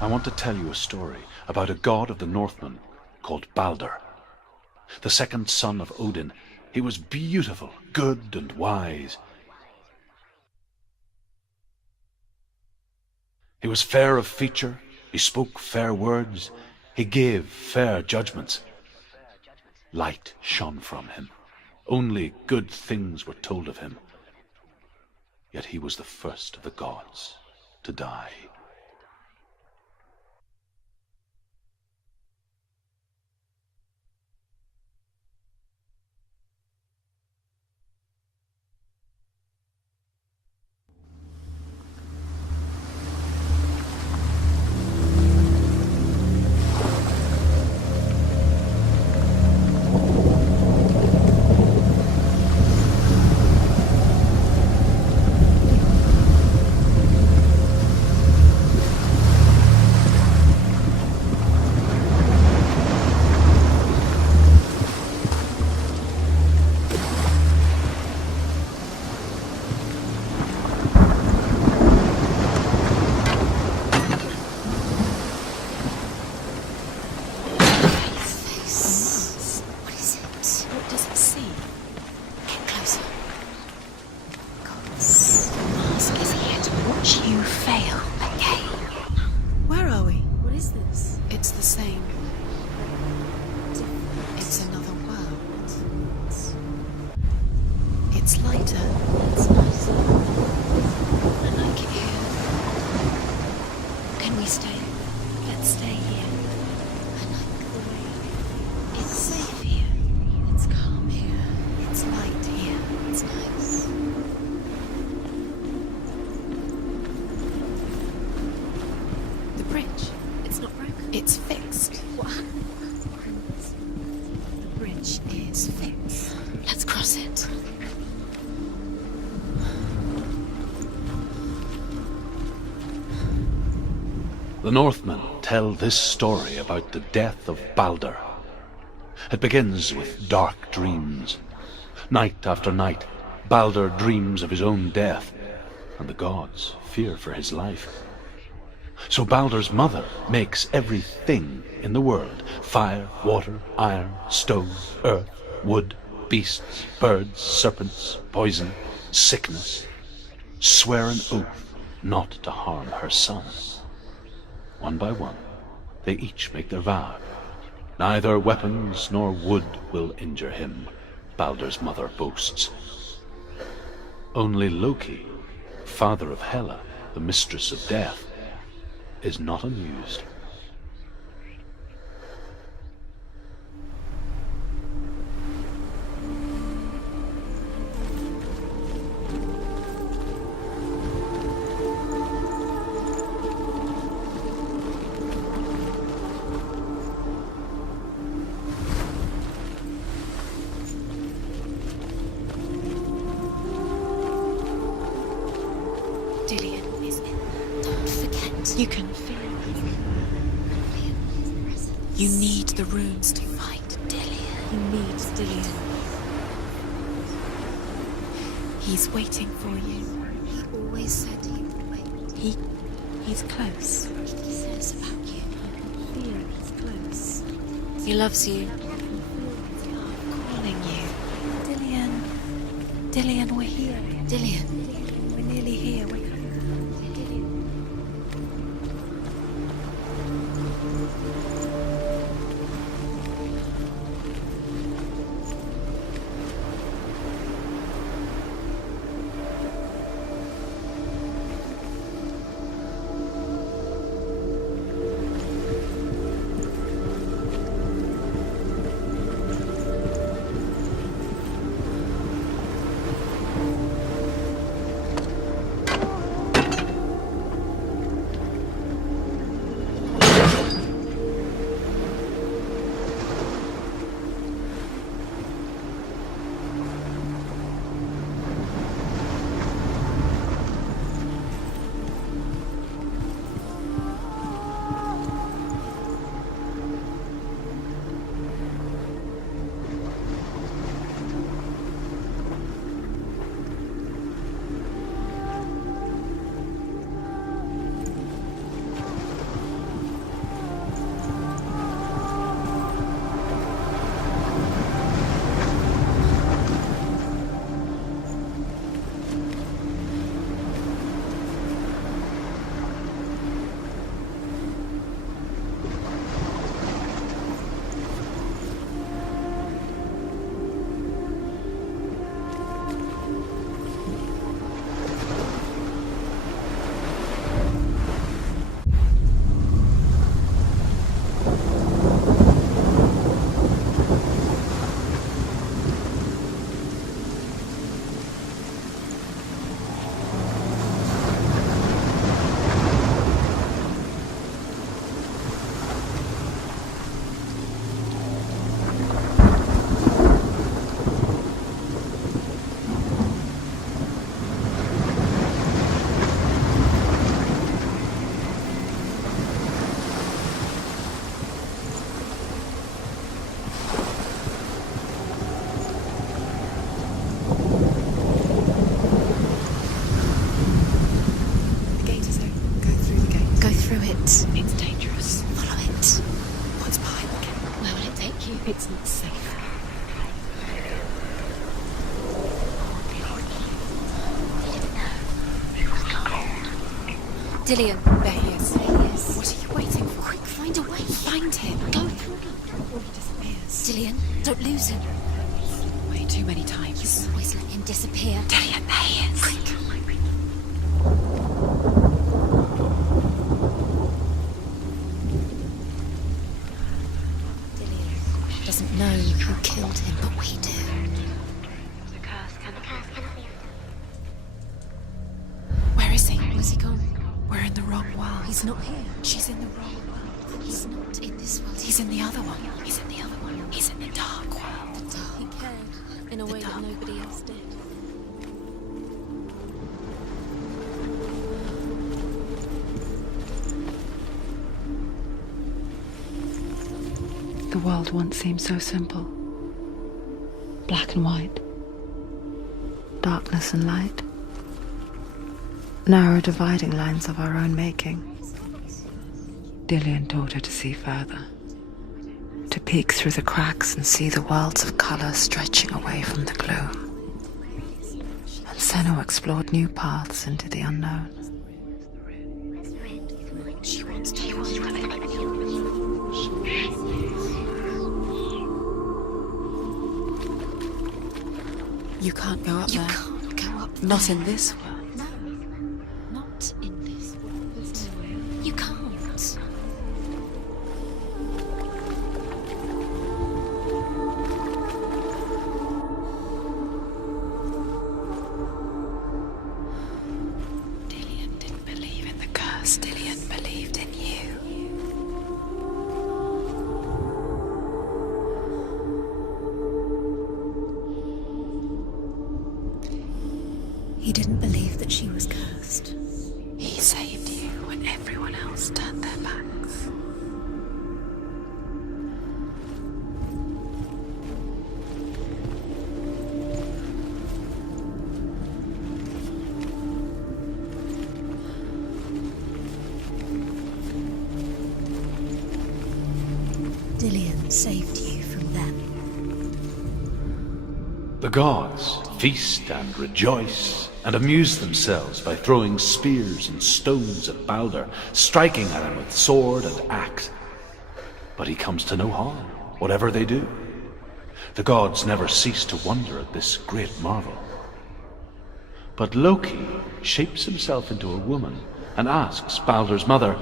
I want to tell you a story about a god of the Northmen called Balder. The second son of Odin, he was beautiful, good, and wise. He was fair of feature, he spoke fair words, he gave fair judgments. Light shone from him. Only good things were told of him. Yet he was the first of the gods to die. The Northmen tell this story about the death of Balder. It begins with dark dreams. Night after night, Balder dreams of his own death, and the gods fear for his life. So Balder's mother makes everything in the world, fire, water, iron, stone, earth, wood, beasts, birds, serpents, poison, sickness, swear an oath not to harm her son. One by one, they each make their vow. Neither weapons nor wood will injure him, Balder's mother boasts. Only Loki, father of Hela, the mistress of death, is not amused. You can feel it. You need the runes to fight Dillion. You need Dillion. He's waiting for you. He always said he would wait. He's close. He says about you. I can feel he's close. He loves you. I can feel his heart calling you. Dillion. Dillion, we're here. Dillion. We're nearly here. We're coming. it. It's dangerous. Follow it. What's behind the camera? Where will it take you? It's not safe. Dillian. There he is. There he is. What are you waiting for? Quick, find a way. Find him. Go. Before he disappears. Dillian, don't lose him. Way too many times. Always let him disappear. Dillian, there he is. Quick. Dillian doesn't know who killed him, but we do. Where is he? Where's he gone? We're in the wrong world. He's not here. She's in the wrong world. He's not in this world. He's in the other one. He's in the other one. He's in the dark world. The dark. He cared in a way that nobody else did. The world once seemed so simple. Black and white. Darkness and light. Narrow dividing lines of our own making. Dillian taught her to see further. To peek through the cracks and see the worlds of colour stretching away from the gloom. And Senua explored new paths into the unknown. She wants to. You can't go up You there. can't go up Not there. in this world. No, not in this world. You can't. Dillian didn't believe in the curse. Dillian believed in you. He didn't believe that she was cursed. He saved you when everyone else turned their backs. Dillian saved you from them. The gods feast and rejoice and amuse themselves by throwing spears and stones at Baldur, striking at him with sword and axe. But he comes to no harm, whatever they do. The gods never cease to wonder at this great marvel. But Loki shapes himself into a woman and asks Baldur's mother,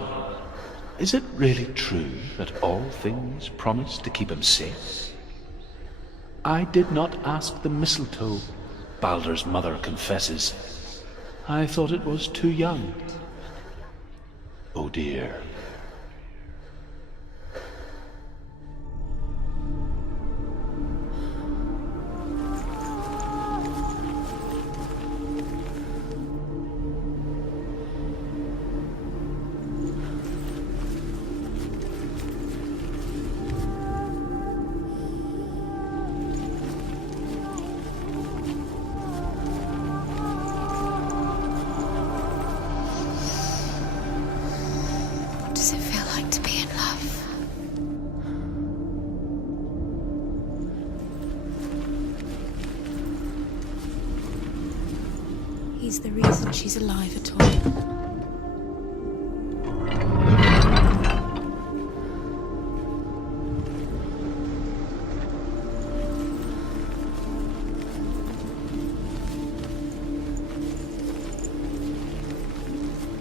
"Is it really true that all things promise to keep him safe?" "I did not ask the mistletoe," Baldur's mother confesses. "I thought it was too young." Oh dear. What does it feel like to be in love? He's the reason she's alive at all.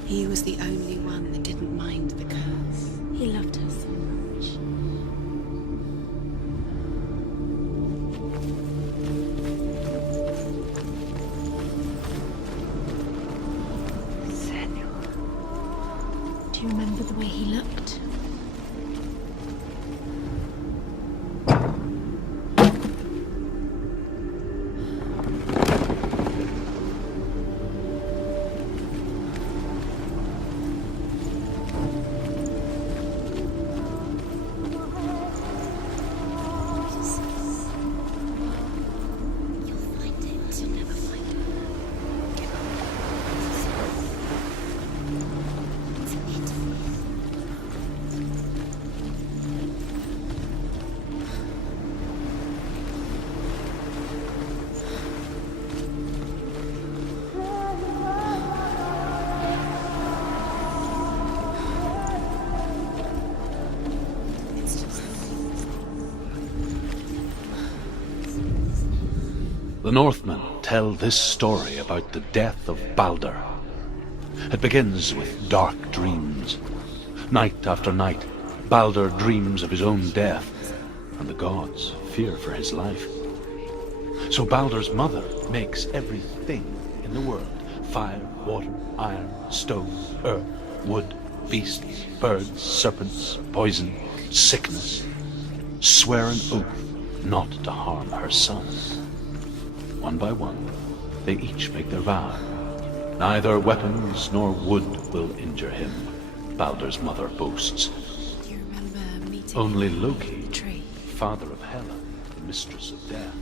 He was the only one that didn't mind the curse. He loved her so much. Senua. Do you remember the way he looked? The Northmen tell this story about the death of Baldur. It begins with dark dreams. Night after night, Baldur dreams of his own death, and the gods fear for his life. So Baldur's mother makes everything in the world: fire, water, iron, stone, earth, wood, beasts, birds, serpents, poison, sickness, swear an oath not to harm her son. One by one, they each make their vow. Neither weapons nor wood will injure him, Baldur's mother boasts. Do you remember meeting Only him Loki, in the tree? father of Hela, the mistress of death.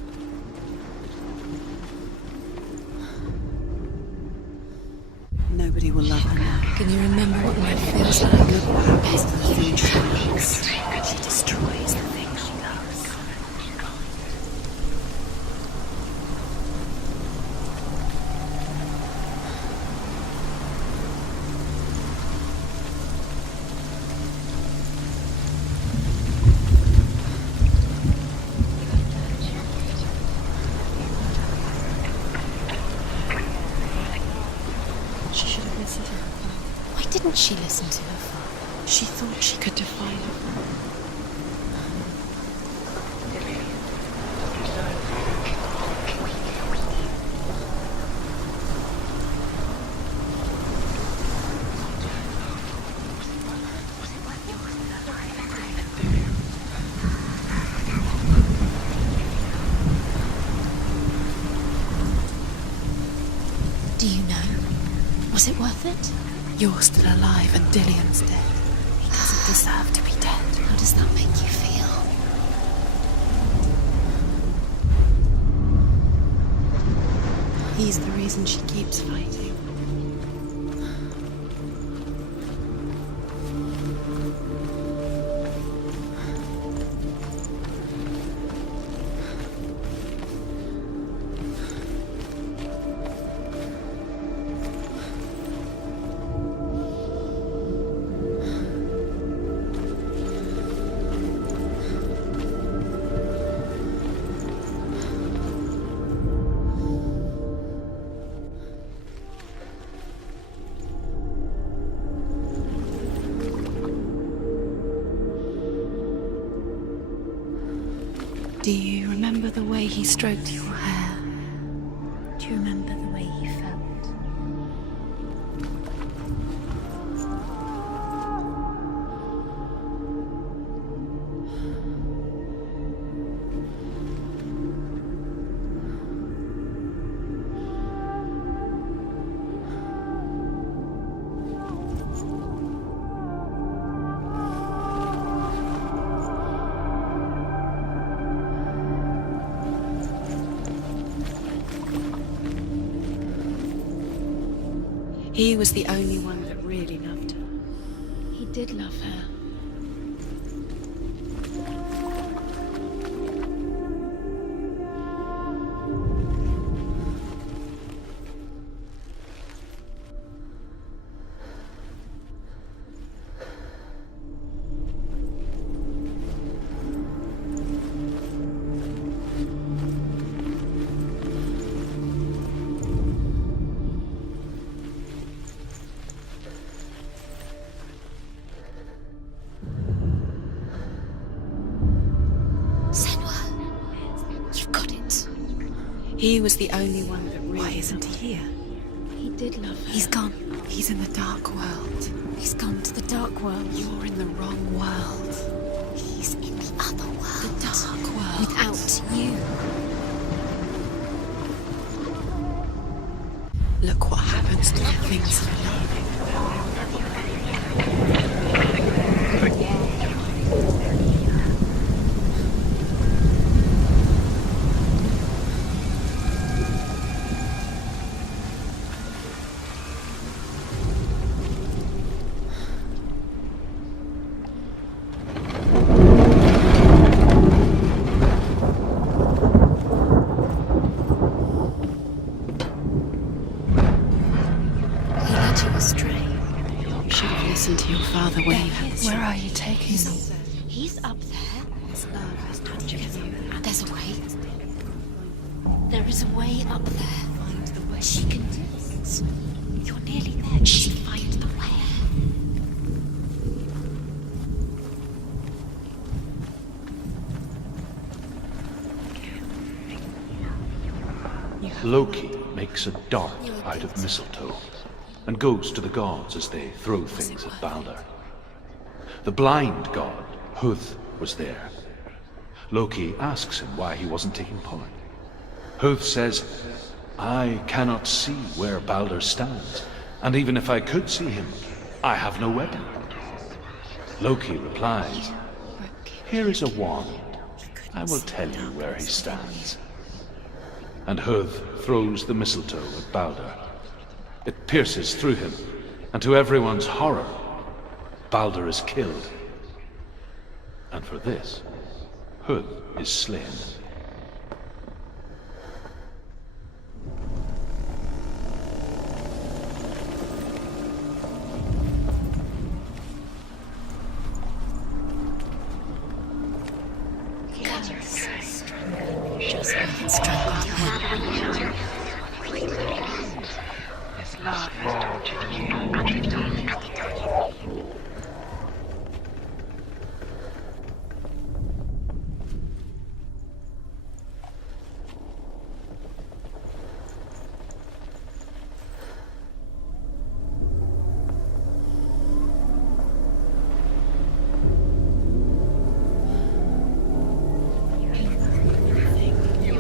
Nobody will love her now. Can you remember what life feels like? Look what happens to the thing she loves. She destroys the things she loves. She should have listened to her father. Why didn't she listen to her father? She thought she could define it. Do you know? Was it worth it? You're still alive and Dillian's dead. He doesn't deserve to be dead. How does that make you feel? He's the reason she keeps fighting. Do you remember the way he stroked your hair? Do you remember the way he felt? He was the only one that really loved her. He did love her. Senua, you've got it. He was the only one that really Why isn't loved he here? He did love her. He's gone. He's in the dark world. He's gone to the dark world. You're in the wrong world. He's in the other world. The dark world. Without you. Look what happens to the things we love. He led you astray. You should have listened to your father when he had this. Where are you taking He's me? up there. He's up there. His love has touched you. There's a way. There is a way up there. Find the way. She can do it. You're nearly there. She find the way. Loki makes a dart out of mistletoe and goes to the gods as they throw things at Balder. The blind god, Huth, was there. Loki asks him why he wasn't taking part. Huth says, "I cannot see where Balder stands, and even if I could see him, I have no weapon." Loki replies, "Here is a wand. I will tell you where he stands." And Huth throws the mistletoe at Balder. It pierces through him, and to everyone's horror, Balder is killed. And for this, Huth is slain. Just like it strangled him. His love has tortured you.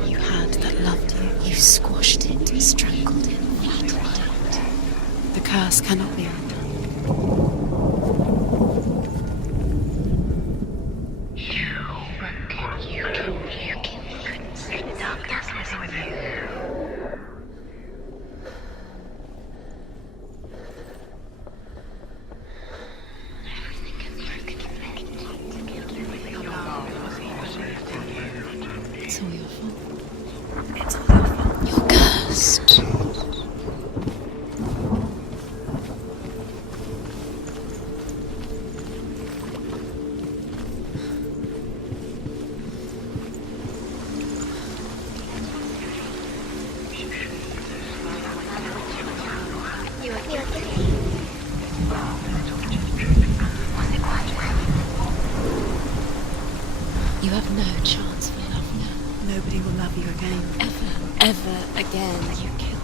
You had that loved you. You squashed it, strangled it, flattened it. The curse cannot be undone. It's all your fault. It's all your fault. You're cursed. You have no chance for love now. Nobody will love you again. Ever again. You kill.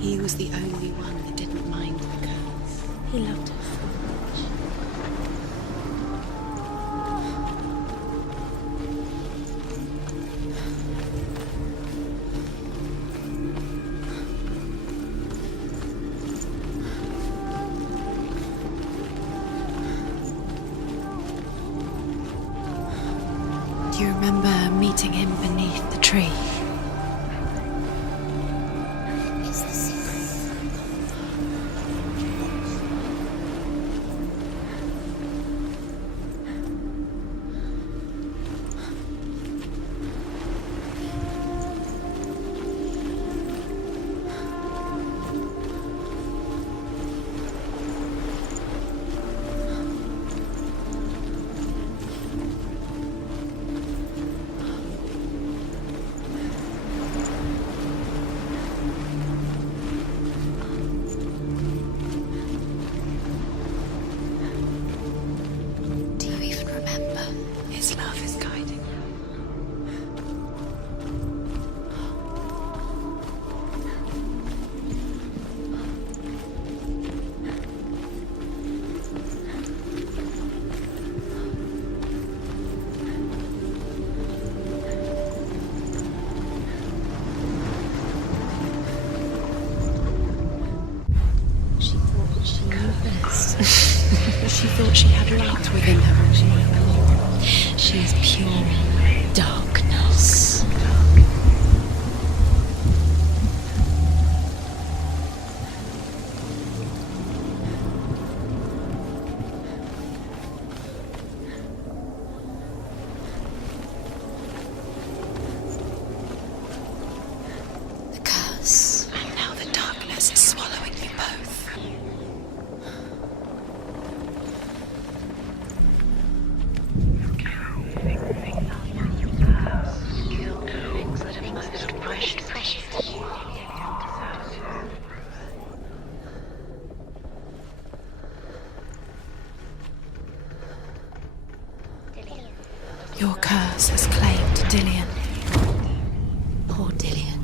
He was the only one that didn't mind the curse. He loved her so much. Do you remember meeting him beneath the tree? It's the secret. Do you even remember? His love is guiding you. She thought she knew best. She thought she had light within her and she knew all. She is pure darkness. The curse. And now the darkness is swallowing you both. Your curse has claimed Dillian. Poor Dillian.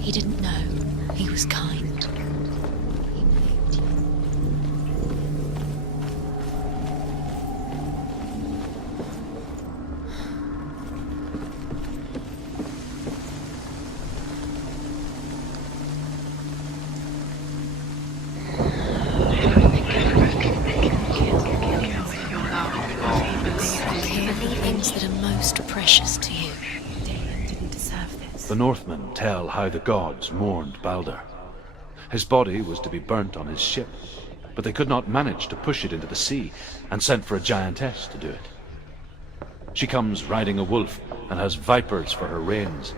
He didn't know. He was kind. He made you. Things that are most precious to you. Dillian didn't deserve this. The Northmen tell how the gods mourned Baldur. His body was to be burnt on his ship, but they could not manage to push it into the sea, and sent for a giantess to do it. She comes riding a wolf and has vipers for her reins.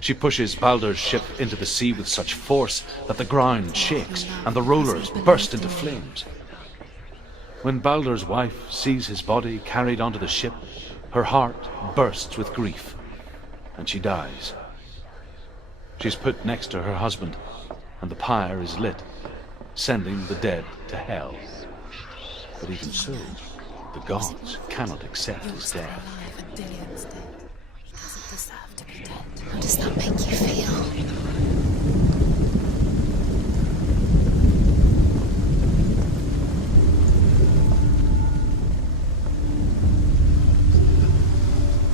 She pushes Baldur's ship into the sea with such force that the ground shakes and the rollers burst into flames. When Baldur's wife sees his body carried onto the ship, her heart bursts with grief, and she dies. She's put next to her husband, and the pyre is lit, sending the dead to hell. But even so, the gods cannot accept his death. Alive and Dillian's dead. He doesn't deserve to be dead. How does that make you feel?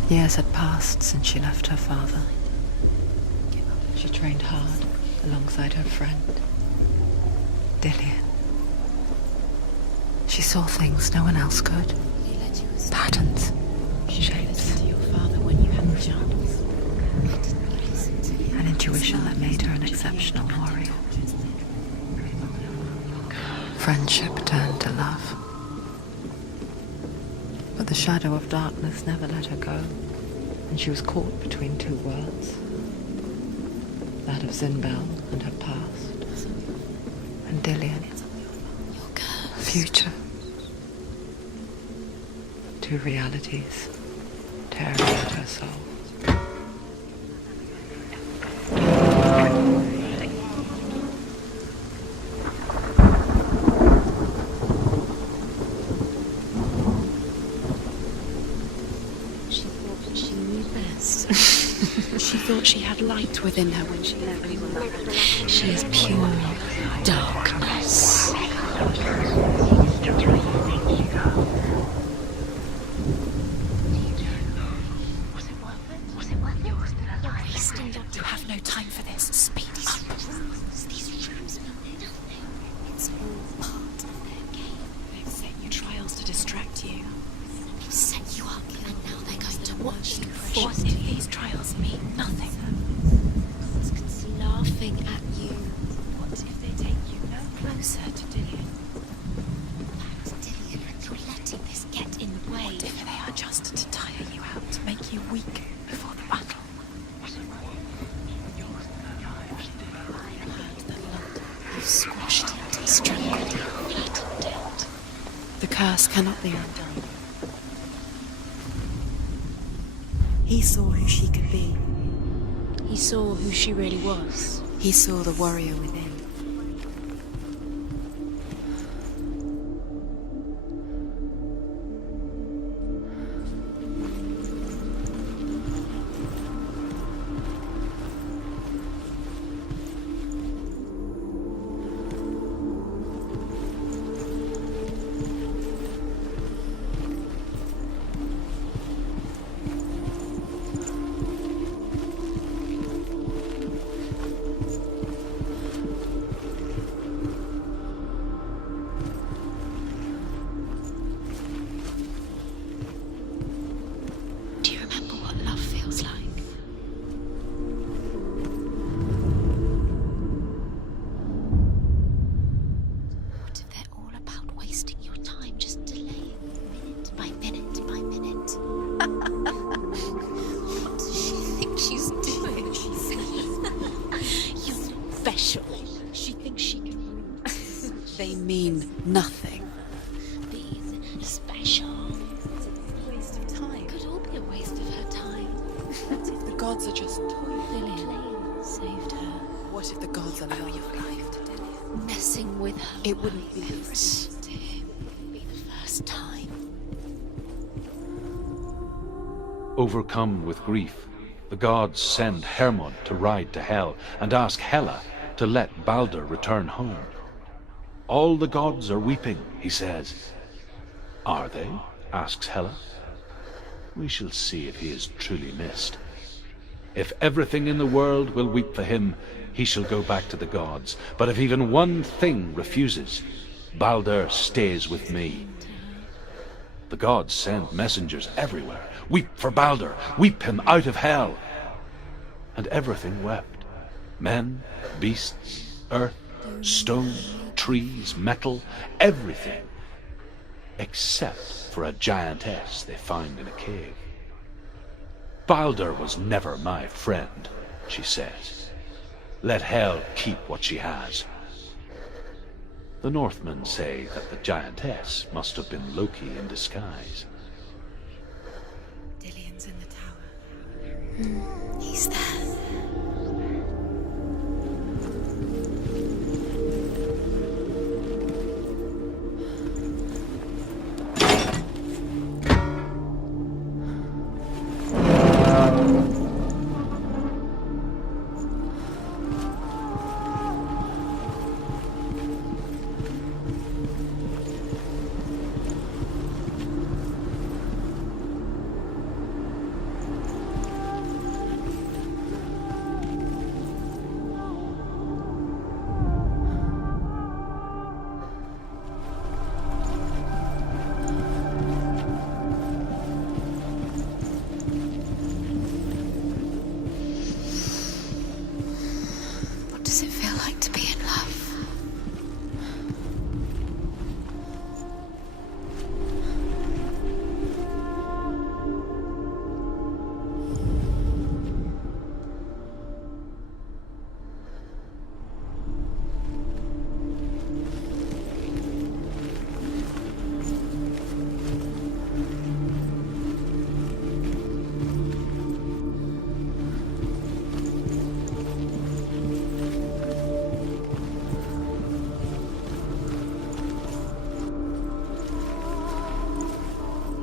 Years had passed since she left her father. She trained hard alongside her friend, Dillian. She saw things no one else could. He let you escape. Patterns, You should shapes, listen to your father when you had the chance. Why didn't you listen to him? an intuition that made her an exceptional warrior. Friendship turned to love. But the shadow of darkness never let her go, and she was caught between two worlds. That of Zinbel and her past, and Dillian, Your curse. future. Two realities tearing at her soul. She thought that she knew best. She thought she had light within her when she left me. She is pure darkness. You have no time for this. Speed up. These rooms mean nothing. It's all part of their game. They've set you trials to distract you. They've set you up, and now they're going to watch you What fall. if these trials mean nothing? It's laughing at you. What if they take you no closer to Dillian? Dillian, you're letting this get in the way. What if they are just to tire you out, to make you weak before the battle? You squashed it, strangled it, flattened it. The curse cannot be undone. He saw who she could be. He saw who she really was. He saw the warrior within. Do you remember what love feels like? What if they're all about wasting your time, just delaying minute by minute by minute? What does she think she's doing? You're special. She thinks she can ruin. They mean nothing. Being special. Waste of time. Could all be a waste of her time. What if the gods are just toying? Dillian saved her. What if the gods allow your life to Dillian? Messing with her. It wouldn't be life. different. To him, it would be the first time. Overcome with grief, the gods send Hermod to ride to Hell and ask Hela to let Balder return home. All the gods are weeping, he says. Are they? Asks Hela. We shall see if he is truly missed. If everything in the world will weep for him, he shall go back to the gods. But if even one thing refuses, Balder stays with me. The gods send messengers everywhere. Weep for Balder! Weep him out of Hell! And everything wept. Men, beasts, earth, stone, trees, metal, everything. Except for a giantess they found in a cave. Balder was never my friend, she says. Let Hel keep what she has. The Northmen say that the giantess must have been Loki in disguise. Dillian's in the tower. He's there. What does it feel like to be in love?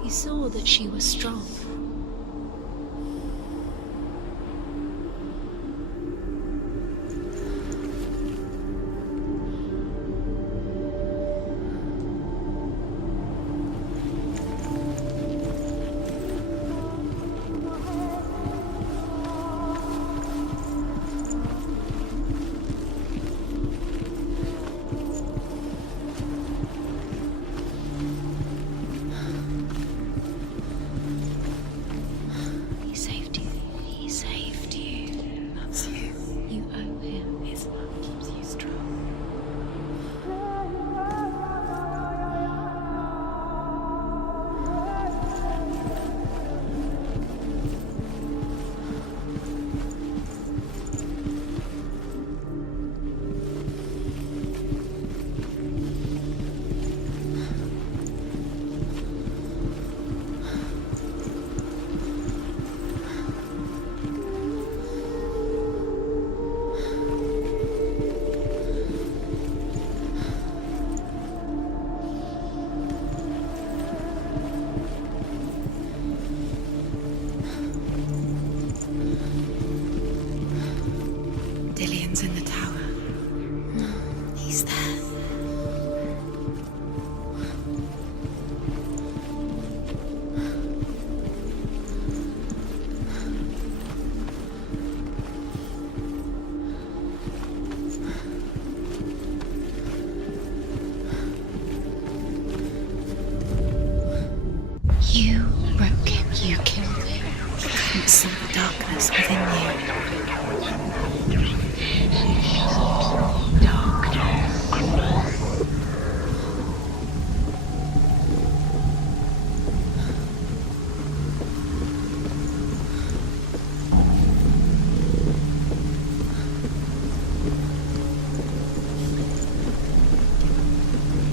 He saw that she was strong. He saved you. He saved you. That's you. You owe him. His love keeps you strong. Dillian's in the tower. He's there. You broke him. You killed him. You couldn't see the darkness within you.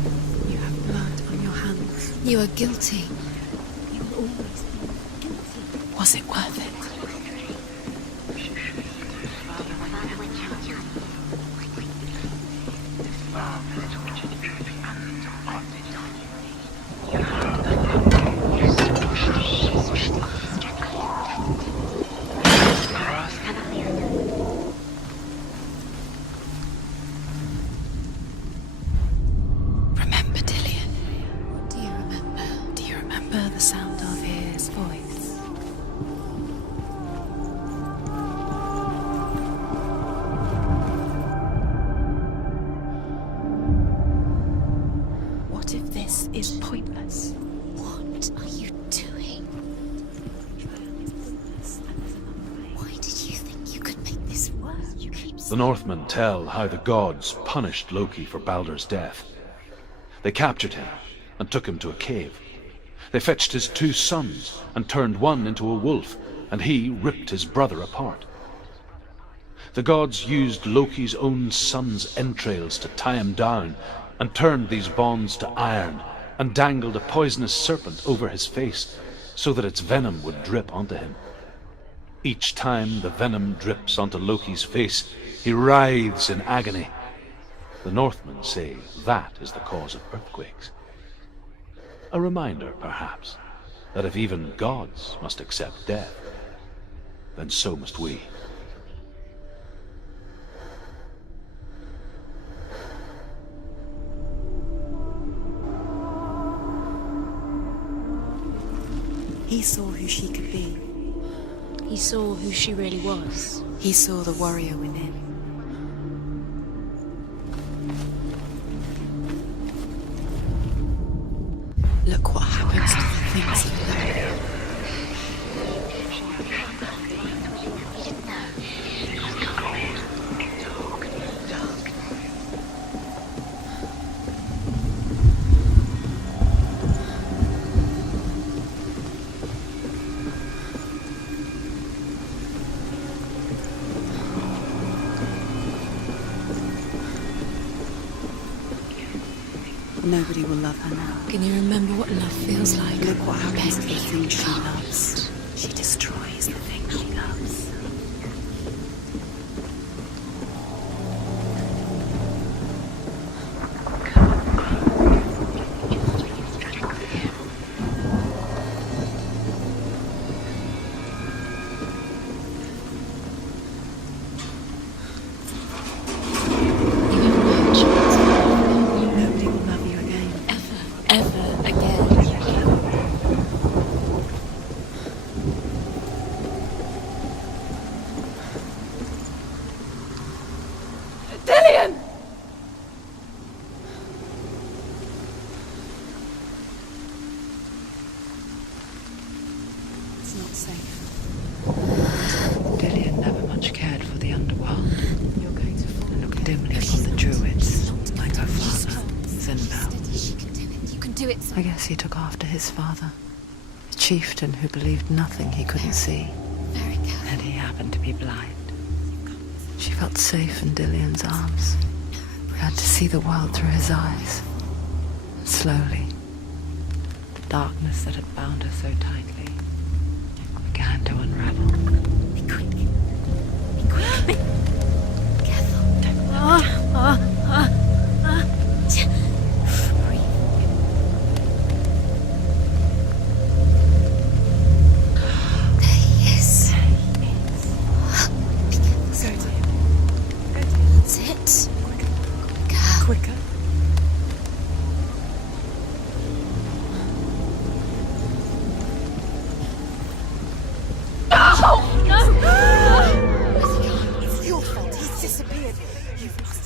You have blood on your hands. You are guilty. You will always be guilty. Was it worth it? The Northmen tell how the gods punished Loki for Baldur's death. They captured him and took him to a cave. They fetched his 2 sons and turned one into a wolf, and he ripped his brother apart. The gods used Loki's own son's entrails to tie him down, and turned these bonds to iron, and dangled a poisonous serpent over his face, so that its venom would drip onto him. Each time the venom drips onto Loki's face, he writhes in agony. The Northmen say that is the cause of earthquakes. A reminder, perhaps, that if even gods must accept death, then so must we. He saw who she could be. He saw who she really was. He saw the warrior within. Look what happens to the things that know. Nobody will love her now. Can you remember what love feels like? Look what happens to the things she loves. She destroys the things she loves. Nobody will love you again. Ever again. Dillian! It's not safe. Dillian never much cared for the underworld, You're going to fall. and looked dimly upon the druids, like her father, Senua. You can do it. I guess he took after his father, a chieftain who believed nothing he couldn't see, Very careful. and he happened to be blind. She felt safe in Dillian's arms, had to see the world through his eyes. Slowly, the darkness that had bound her so tightly began to unravel. Be quick. Be quick. Careful. There he is. Be careful. That's it. Girl. Quicker. No! It's your fault. He's disappeared. You've lost